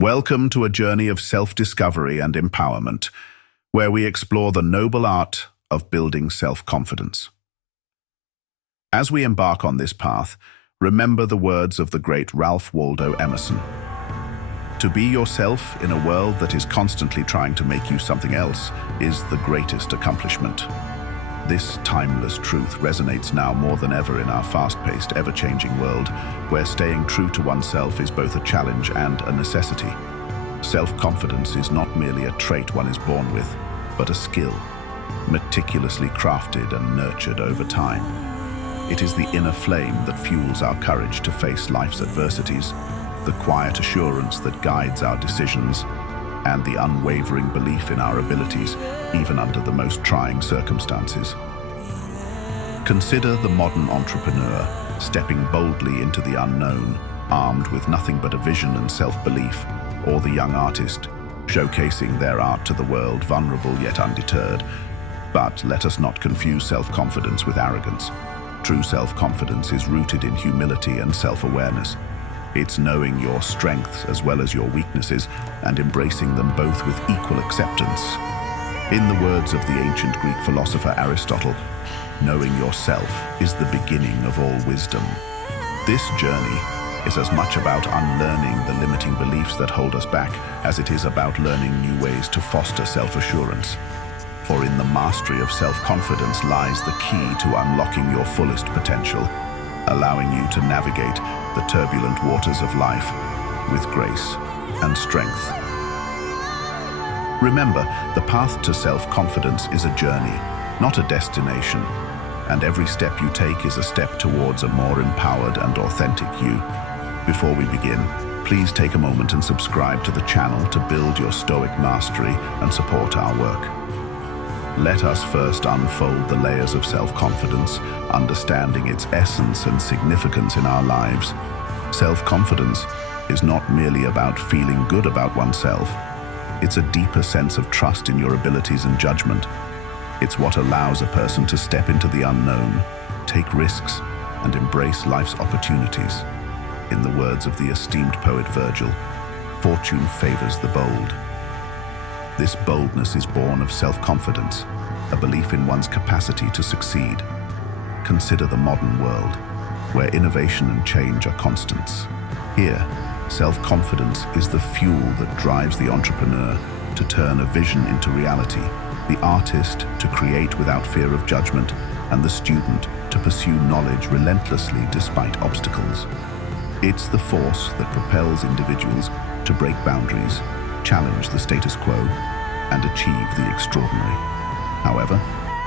Welcome to a journey of self-discovery and empowerment, where we explore the noble art of building self-confidence. As we embark on this path, remember the words of the great Ralph Waldo Emerson. To be yourself in a world that is constantly trying to make you something else is the greatest accomplishment. This timeless truth resonates now more than ever in our fast-paced, ever-changing world, where staying true to oneself is both a challenge and a necessity. Self-confidence is not merely a trait one is born with, but a skill, meticulously crafted and nurtured over time. It is the inner flame that fuels our courage to face life's adversities, the quiet assurance that guides our decisions, and the unwavering belief in our abilities, even under the most trying circumstances. Consider the modern entrepreneur stepping boldly into the unknown, armed with nothing but a vision and self-belief, or the young artist showcasing their art to the world, vulnerable yet undeterred. But let us not confuse self-confidence with arrogance. True self-confidence is rooted in humility and self-awareness. It's knowing your strengths as well as your weaknesses and embracing them both with equal acceptance. In the words of the ancient Greek philosopher Aristotle, knowing yourself is the beginning of all wisdom. This journey is as much about unlearning the limiting beliefs that hold us back as it is about learning new ways to foster self-assurance. For in the mastery of self-confidence lies the key to unlocking your fullest potential, allowing you to navigate the turbulent waters of life with grace and strength. Remember, the path to self-confidence is a journey, not a destination, and every step you take is a step towards a more empowered and authentic you. Before we begin, please take a moment and subscribe to the channel to build your Stoic mastery and support our work. Let us first unfold the layers of self-confidence, understanding its essence and significance in our lives. Self-confidence is not merely about feeling good about oneself. It's a deeper sense of trust in your abilities and judgment. It's what allows a person to step into the unknown, take risks, and embrace life's opportunities. In the words of the esteemed poet Virgil, "Fortune favors the bold." This boldness is born of self-confidence, a belief in one's capacity to succeed. Consider the modern world, where innovation and change are constants. Here, self-confidence is the fuel that drives the entrepreneur to turn a vision into reality, the artist to create without fear of judgment, and the student to pursue knowledge relentlessly despite obstacles. It's the force that propels individuals to break boundaries, challenge the status quo, and achieve the extraordinary. However,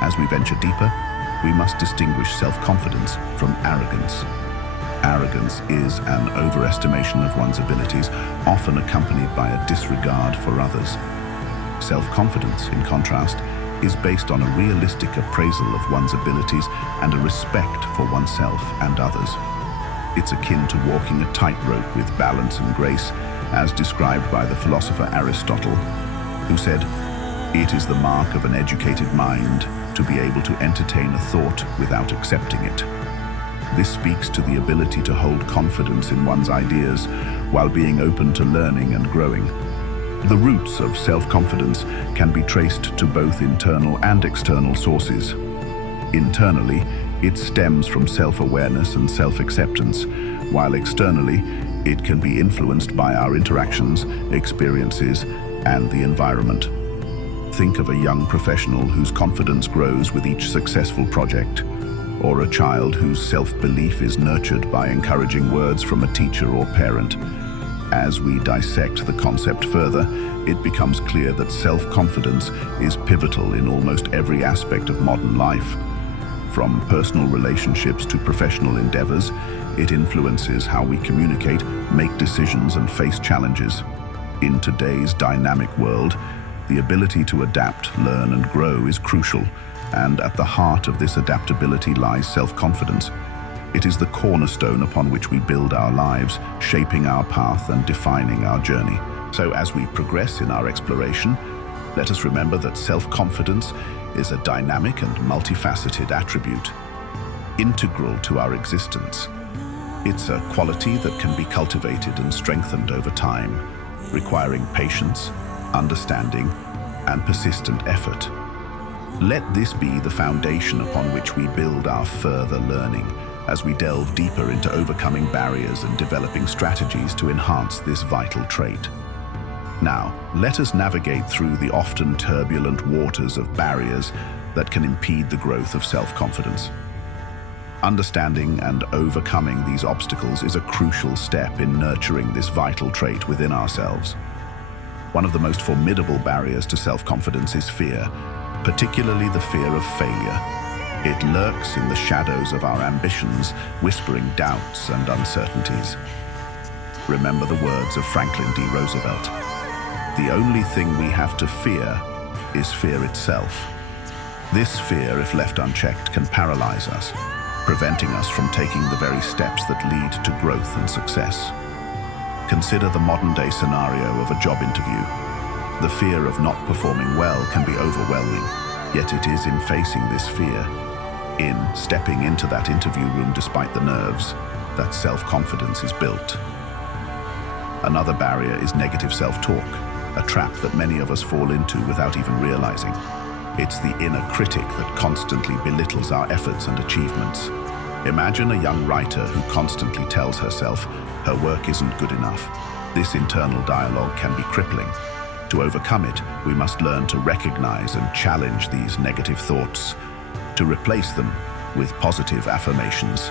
as we venture deeper, we must distinguish self-confidence from arrogance. Arrogance is an overestimation of one's abilities, often accompanied by a disregard for others. Self-confidence, in contrast, is based on a realistic appraisal of one's abilities and a respect for oneself and others. It's akin to walking a tightrope with balance and grace, as described by the philosopher Aristotle, who said, "It is the mark of an educated mind to be able to entertain a thought without accepting it." This speaks to the ability to hold confidence in one's ideas while being open to learning and growing. The roots of self-confidence can be traced to both internal and external sources. Internally, it stems from self-awareness and self-acceptance, while externally, it can be influenced by our interactions, experiences, and the environment. Think of a young professional whose confidence grows with each successful project, or a child whose self-belief is nurtured by encouraging words from a teacher or parent. As we dissect the concept further, it becomes clear that self-confidence is pivotal in almost every aspect of modern life. From personal relationships to professional endeavors, it influences how we communicate, make decisions, and face challenges. In today's dynamic world, the ability to adapt, learn, and grow is crucial, and at the heart of this adaptability lies self-confidence. It is the cornerstone upon which we build our lives, shaping our path and defining our journey. So as we progress in our exploration, let us remember that self-confidence is a dynamic and multifaceted attribute, integral to our existence. It's a quality that can be cultivated and strengthened over time. requiring patience, understanding, and persistent effort. Let this be the foundation upon which we build our further learning as we delve deeper into overcoming barriers and developing strategies to enhance this vital trait. Now, let us navigate through the often turbulent waters of barriers that can impede the growth of self-confidence. Understanding and overcoming these obstacles is a crucial step in nurturing this vital trait within ourselves. One of the most formidable barriers to self-confidence is fear, particularly the fear of failure. It lurks in the shadows of our ambitions, whispering doubts and uncertainties. Remember the words of Franklin D. Roosevelt. The only thing we have to fear is fear itself. This fear, if left unchecked, can paralyze us, preventing us from taking the very steps that lead to growth and success. Consider the modern-day scenario of a job interview. The fear of not performing well can be overwhelming, yet it is in facing this fear, in stepping into that interview room despite the nerves, that self-confidence is built. Another barrier is negative self-talk, a trap that many of us fall into without even realizing. It's the inner critic that constantly belittles our efforts and achievements. Imagine a young writer who constantly tells herself her work isn't good enough. This internal dialogue can be crippling. To overcome it, we must learn to recognize and challenge these negative thoughts, to replace them with positive affirmations.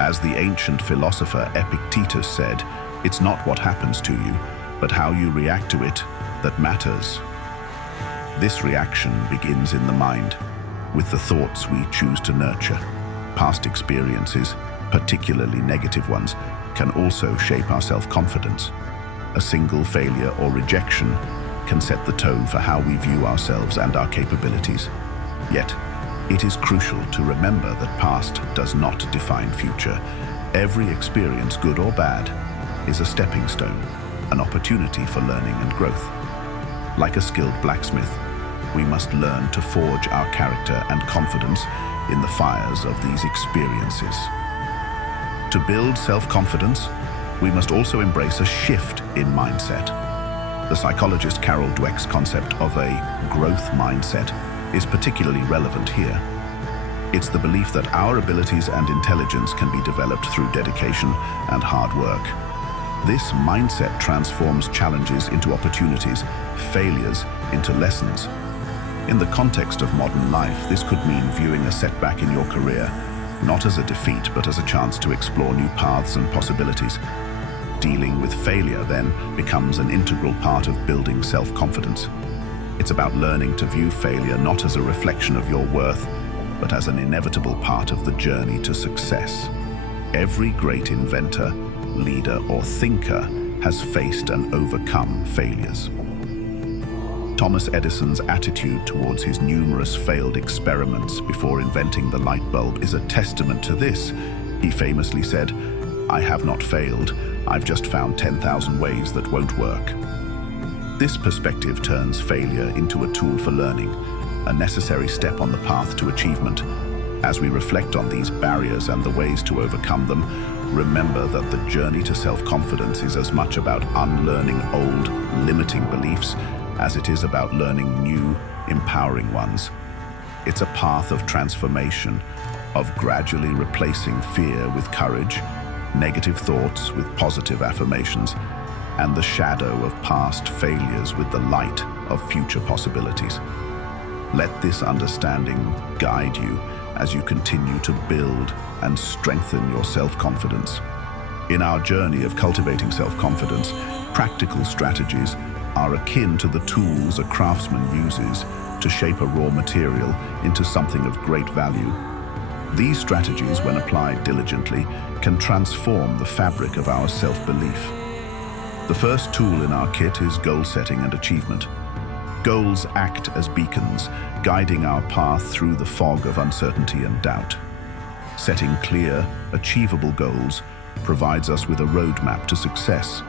As the ancient philosopher Epictetus said, it's not what happens to you, but how you react to it that matters. This reaction begins in the mind, with the thoughts we choose to nurture. Past experiences, particularly negative ones, can also shape our self-confidence. A single failure or rejection can set the tone for how we view ourselves and our capabilities. Yet, it is crucial to remember that past does not define future. Every experience, good or bad, is a stepping stone, an opportunity for learning and growth. Like a skilled blacksmith, we must learn to forge our character and confidence in the fires of these experiences. To build self-confidence, we must also embrace a shift in mindset. The psychologist Carol Dweck's concept of a growth mindset is particularly relevant here. It's the belief that our abilities and intelligence can be developed through dedication and hard work. This mindset transforms challenges into opportunities, failures into lessons. In the context of modern life, this could mean viewing a setback in your career not as a defeat, but as a chance to explore new paths and possibilities. Dealing with failure then becomes an integral part of building self-confidence. It's about learning to view failure not as a reflection of your worth, but as an inevitable part of the journey to success. Every great inventor, leader, or thinker has faced and overcome failures. Thomas Edison's attitude towards his numerous failed experiments before inventing the light bulb is a testament to this. He famously said, "I have not failed, I've just found 10,000 ways that won't work." This perspective turns failure into a tool for learning, a necessary step on the path to achievement. As we reflect on these barriers and the ways to overcome them, remember that the journey to self-confidence is as much about unlearning old, limiting beliefs as it is about learning new, empowering ones. It's a path of transformation, of gradually replacing fear with courage, negative thoughts with positive affirmations, and the shadow of past failures with the light of future possibilities. Let this understanding guide you as you continue to build and strengthen your self-confidence. In our journey of cultivating self-confidence, practical strategies are akin to the tools a craftsman uses to shape a raw material into something of great value. These strategies, when applied diligently, can transform the fabric of our self-belief. The first tool in our kit is goal setting and achievement. Goals act as beacons, guiding our path through the fog of uncertainty and doubt. Setting clear, achievable goals provides us with a roadmap to success,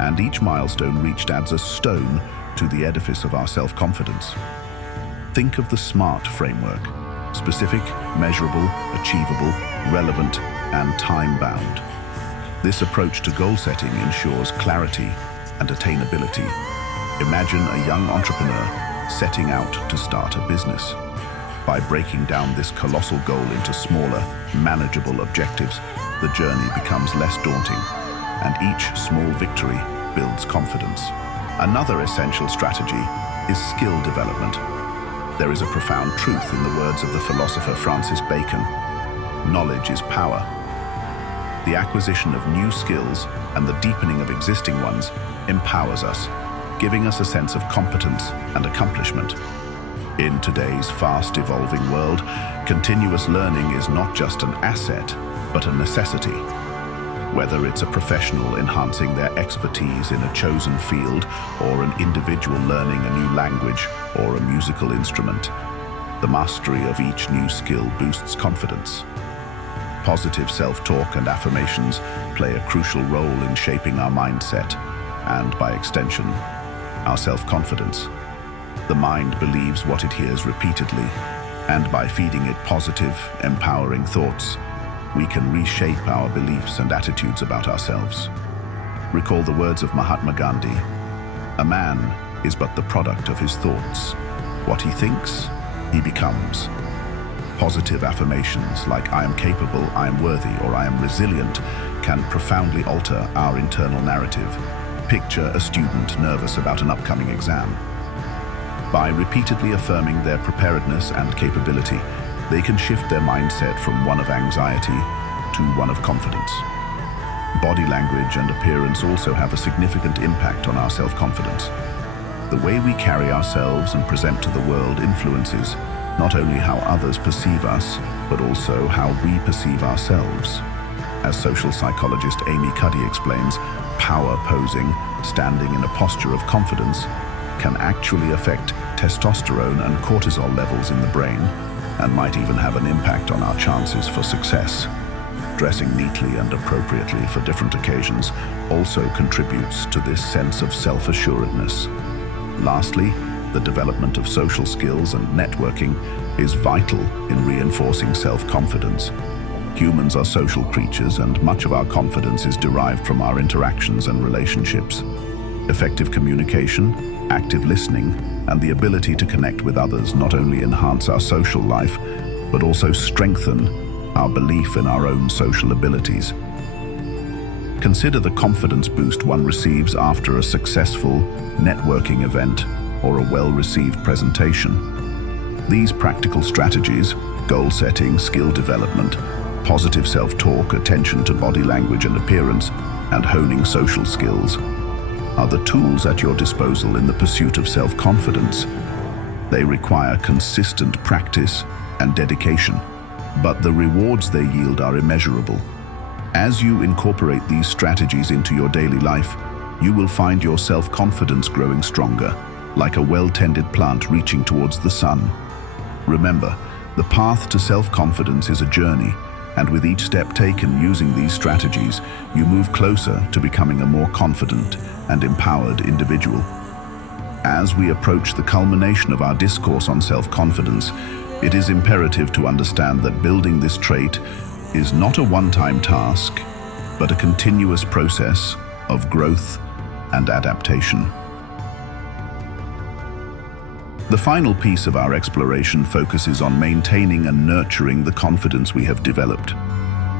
and each milestone reached adds a stone to the edifice of our self-confidence. Think of the SMART framework: specific, measurable, achievable, relevant, and time-bound. This approach to goal setting ensures clarity, and attainability. Imagine a young entrepreneur setting out to start a business. By breaking down this colossal goal into smaller, manageable objectives, the journey becomes less daunting, and each small victory builds confidence. Another essential strategy is skill development. There is a profound truth in the words of the philosopher Francis Bacon: knowledge is power. The acquisition of new skills and the deepening of existing ones empowers us, giving us a sense of competence and accomplishment. In today's fast-evolving world, continuous learning is not just an asset, but a necessity. Whether it's a professional enhancing their expertise in a chosen field, or an individual learning a new language or a musical instrument, the mastery of each new skill boosts confidence. Positive self-talk and affirmations play a crucial role in shaping our mindset and, by extension, our self-confidence. The mind believes what it hears repeatedly, and by feeding it positive, empowering thoughts, we can reshape our beliefs and attitudes about ourselves. Recall the words of Mahatma Gandhi: "A man is but the product of his thoughts. What he thinks, he becomes." Positive affirmations like "I am capable," "I am worthy," or "I am resilient" can profoundly alter our internal narrative. Picture a student nervous about an upcoming exam. By repeatedly affirming their preparedness and capability, they can shift their mindset from one of anxiety to one of confidence. Body language and appearance also have a significant impact on our self-confidence. The way we carry ourselves and present to the world influences not only how others perceive us, but also how we perceive ourselves. As social psychologist Amy Cuddy explains, power posing, standing in a posture of confidence, can actually affect testosterone and cortisol levels in the brain, and might even have an impact on our chances for success. Dressing neatly and appropriately for different occasions also contributes to this sense of self-assuredness. Lastly, the development of social skills and networking is vital in reinforcing self-confidence. Humans are social creatures, and much of our confidence is derived from our interactions and relationships. Effective communication, active listening, and the ability to connect with others not only enhance our social life, but also strengthen our belief in our own social abilities. Consider the confidence boost one receives after a successful networking event or a well-received presentation. These practical strategies, goal setting, skill development, positive self-talk, attention to body language and appearance, and honing social skills, are the tools at your disposal in the pursuit of self-confidence. They require consistent practice and dedication, but the rewards they yield are immeasurable. As you incorporate these strategies into your daily life, you will find your self-confidence growing stronger, like a well-tended plant reaching towards the sun. Remember, the path to self-confidence is a journey, and with each step taken using these strategies, you move closer to becoming a more confident and empowered individual. As we approach the culmination of our discourse on self-confidence, it is imperative to understand that building this trait is not a one-time task, but a continuous process of growth and adaptation. The final piece of our exploration focuses on maintaining and nurturing the confidence we have developed.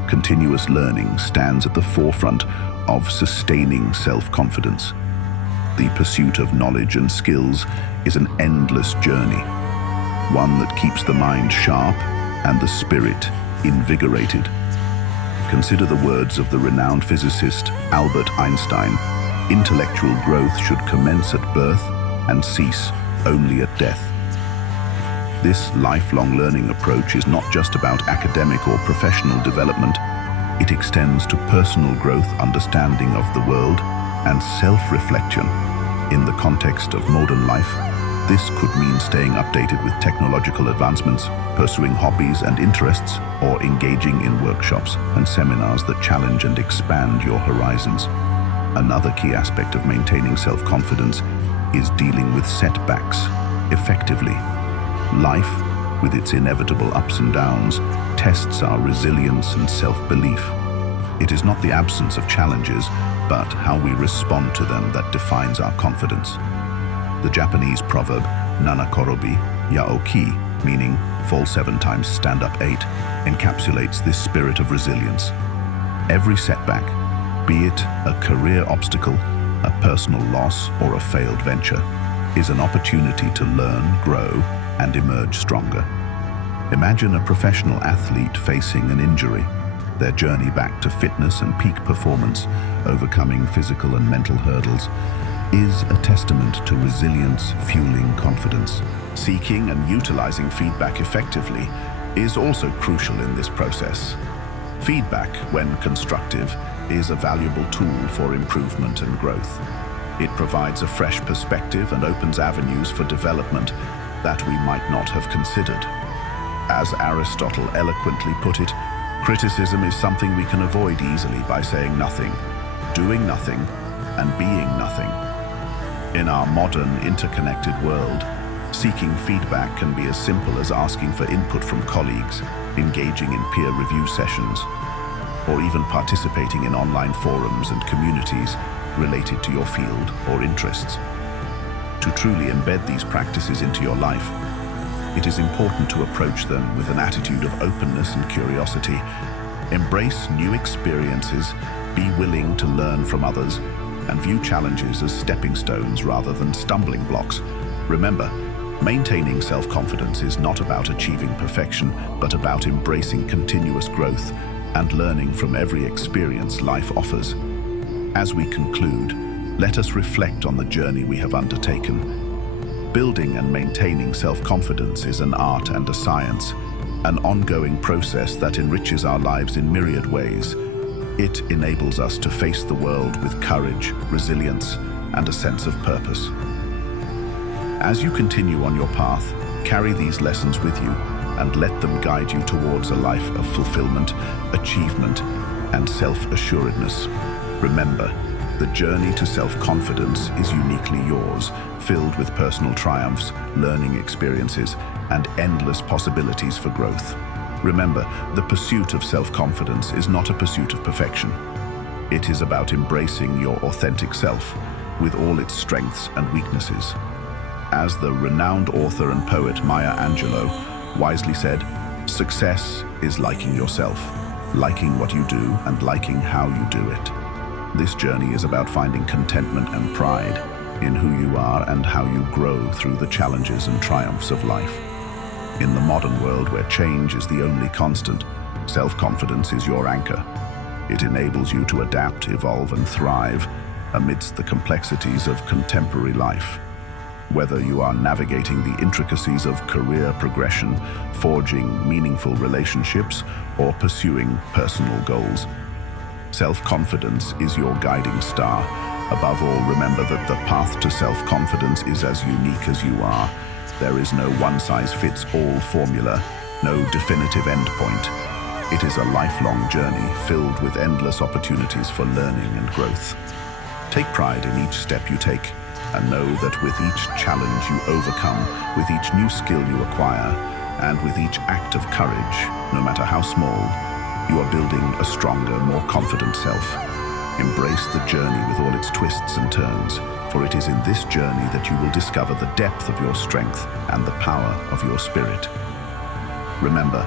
Continuous learning stands at the forefront of sustaining self-confidence. The pursuit of knowledge and skills is an endless journey, one that keeps the mind sharp and the spirit invigorated. Consider the words of the renowned physicist Albert Einstein: "Intellectual growth should commence at birth and cease only at death." This lifelong learning approach is not just about academic or professional development. It extends to personal growth, understanding of the world, and self-reflection. In the context of modern life, this could mean staying updated with technological advancements, pursuing hobbies and interests, or engaging in workshops and seminars that challenge and expand your horizons. Another key aspect of maintaining self-confidence is dealing with setbacks effectively. Life, with its inevitable ups and downs, tests our resilience and self-belief. It is not the absence of challenges, but how we respond to them that defines our confidence. The Japanese proverb, Nana korobi, yaoki, meaning fall 7 times, stand up 8, encapsulates this spirit of resilience. Every setback, be it a career obstacle, a personal loss, or a failed venture, is an opportunity to learn, grow, and emerge stronger. Imagine a professional athlete facing an injury. Their journey back to fitness and peak performance, overcoming physical and mental hurdles, is a testament to resilience fueling confidence. Seeking and utilizing feedback effectively is also crucial in this process. Feedback, when constructive, is a valuable tool for improvement and growth. It provides a fresh perspective and opens avenues for development that we might not have considered. As Aristotle eloquently put it, criticism is something we can avoid easily by saying nothing, doing nothing, and being nothing. In our modern, interconnected world, seeking feedback can be as simple as asking for input from colleagues, engaging in peer review sessions, or even participating in online forums and communities related to your field or interests. To truly embed these practices into your life, it is important to approach them with an attitude of openness and curiosity. Embrace new experiences, be willing to learn from others, and view challenges as stepping stones rather than stumbling blocks. Remember, maintaining self-confidence is not about achieving perfection, but about embracing continuous growth and learning from every experience life offers. As we conclude, let us reflect on the journey we have undertaken. Building and maintaining self-confidence is an art and a science, an ongoing process that enriches our lives in myriad ways. It enables us to face the world with courage, resilience, and a sense of purpose. As you continue on your path, carry these lessons with you and let them guide you towards a life of fulfillment, achievement, and self-assuredness. Remember, the journey to self-confidence is uniquely yours, filled with personal triumphs, learning experiences, and endless possibilities for growth. Remember, the pursuit of self-confidence is not a pursuit of perfection. It is about embracing your authentic self, with all its strengths and weaknesses. As the renowned author and poet Maya Angelou wisely said, "Success is liking yourself, liking what you do and liking how you do it." This journey is about finding contentment and pride in who you are and how you grow through the challenges and triumphs of life. In the modern world where change is the only constant, self-confidence is your anchor. It enables you to adapt, evolve, and thrive amidst the complexities of contemporary life. Whether you are navigating the intricacies of career progression, forging meaningful relationships, or pursuing personal goals, self-confidence is your guiding star. Above all, remember that the path to self-confidence is as unique as you are. There is no one-size-fits-all formula, no definitive endpoint. It is a lifelong journey filled with endless opportunities for learning and growth. Take pride in each step you take, and know that with each challenge you overcome, with each new skill you acquire, and with each act of courage, no matter how small, you are building a stronger, more confident self. Embrace the journey with all its twists and turns, for it is in this journey that you will discover the depth of your strength and the power of your spirit. Remember,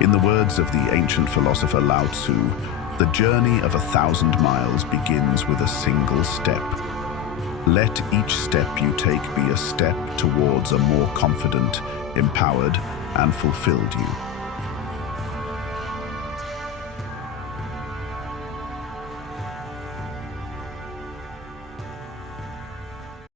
in the words of the ancient philosopher Lao Tzu, the journey of 1,000 miles begins with a single step. Let each step you take be a step towards a more confident, empowered, and fulfilled you.